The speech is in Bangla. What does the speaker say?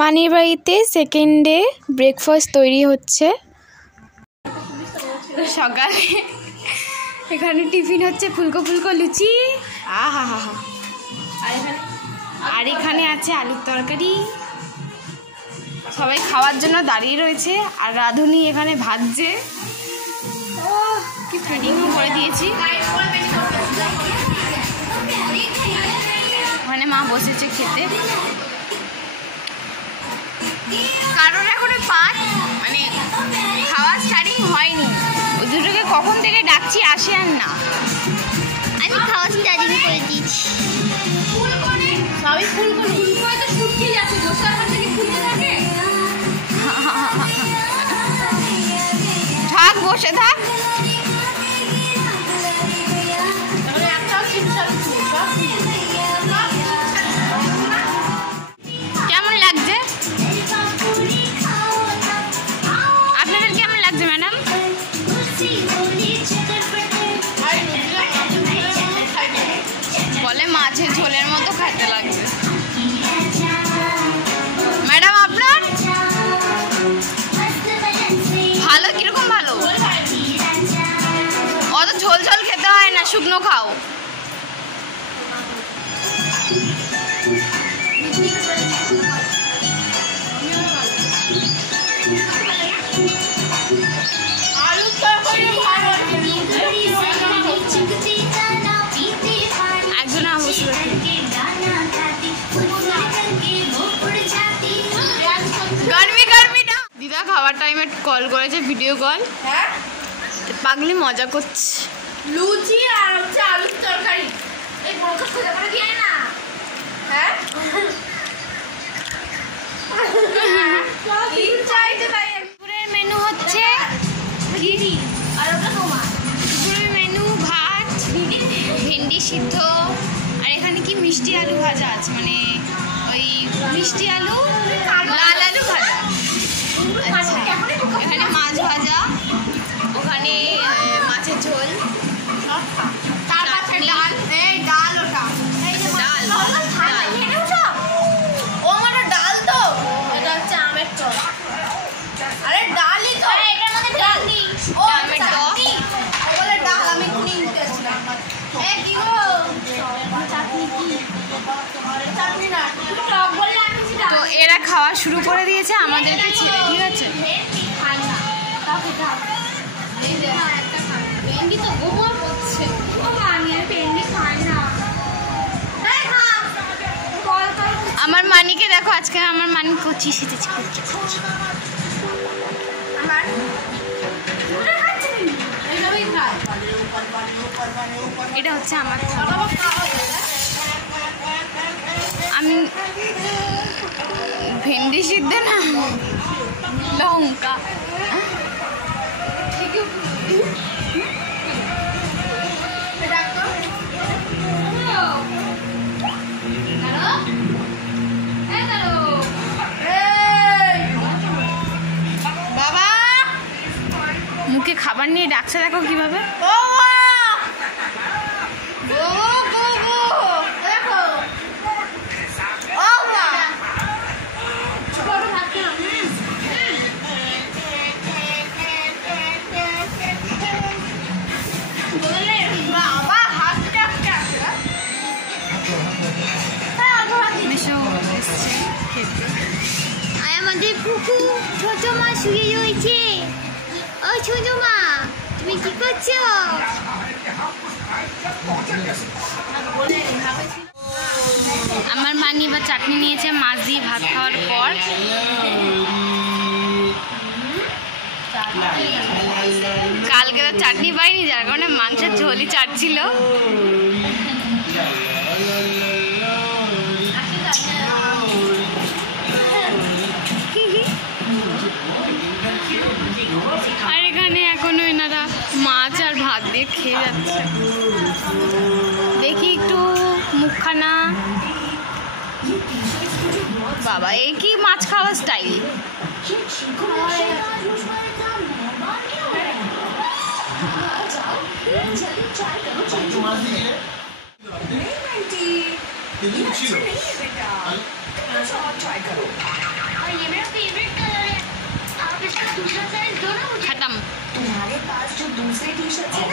মানির বাড়িতে সেকেন্ডে ব্রেকফাস্ট তৈরি হচ্ছে। সকালে এখানে টিফিন হচ্ছে ফুলকো ফুলকো লুচি, আহা হা হা, আর এখানে আছে আলুর তরকারি। সবাই খাওয়ার জন্য দাঁড়িয়ে রয়েছে আর রাঁধুনি এখানে ভাজছে। ও কি প্ল্যানিং করে দিয়েছি। ওখানে মা বসেছে খেতে, কারণ এখনো মানে খাওয়া স্টার্টিং হয়নি। ওই দুটোকে কখন থেকে ডাকছি আসে আর না। আমি খাওয়া স্টার্টিং করে দিয়েছি। থাক, বসে থাক। কেমন লাগছে আপনাদের? কেমন লাগছে ম্যাডাম? বলে মাছের ঝোলের মতো খেতে লাগছে। ম্যাডাম আপনার ভালো? কিরকম ভালো? অত ঝোল ঝোল খেতে হয় না, শুকনো খাও। দিদা খাওয়ার টাইমে কল করেছে, ভিডিও কল। হ্যাঁ, পাগলি মজা করছে। লুচি আর হচ্ছে আলুর তরকারি। এই বড় খোঁজা করে দিয়ে না। হ্যাঁ, তিন চাইতে তাই। দুপুরের মেনু হচ্ছে কি? আর ওটা তোমার দুপুরের মেনু ভাত, ভেন্ডি সিদ্ধ, আর এখানে কি মিষ্টি আলু ভাজা আছে, মানে ওই মিষ্টি আলু, লাল আলু ভাজা। আচ্ছা, এখানে মাছ ভাজা, ওখানে মাছের ঝোল, তার পাশে ডাল। এই ডাল, ওটা ডাল। ও আমার ডাল তো, এটা হচ্ছে আমের টক। আরে ডালই তো, এটার মধ্যে ডাল নেই। ও আমের টক। বলে ডাল, আমি নিতে আসলাম। এই কি গো, চাটনি কি? চাটনি না, টক বলে আমি সেটা। তো এরা খাওয়া শুরু করে দিয়েছে আমাদেরকে ছেড়ে, ঠিক আছে? খাই না, তাও খেতে হবে। এই যে একটা খাই, ভেন্ডি তো গোবর করছে। ও মানি, আর ভেন্ডি খাই না। এই খা, বল কর। আমার মানিকে দেখো, আজকে আমার মানি কচি সেজেছে, কচি। আমার ওটা খাচ্ছে না, এইভাবেই খায়। এটা হচ্ছে আমার থালা। আমি ভেন্ডি সিদ্ধ না, লঙ্কা। বাবা মুখে খাবার নিয়ে ডাকছে, দেখো কিভাবে। আমাদের পুকু ছোট মা শুয়ে রয়েছে। ও ছোট মা, তুমি কি করছো? আমার মানি বা চাটনি নিয়েছে মাছ দিয়ে ভাত খাওয়ার পর। কালকে তো চাটনি পাইনি, যার কারণে মাংসের ঝোলই চাটছিল। আর এখানে এখনো এনারা মাছ আর ভাত দিয়ে খেয়ে যাচ্ছে। দেখি একটু মুখখানা। বাবা, এ কি মাছ খাওয়ার স্টাইল! ছিল। হচ্ছে না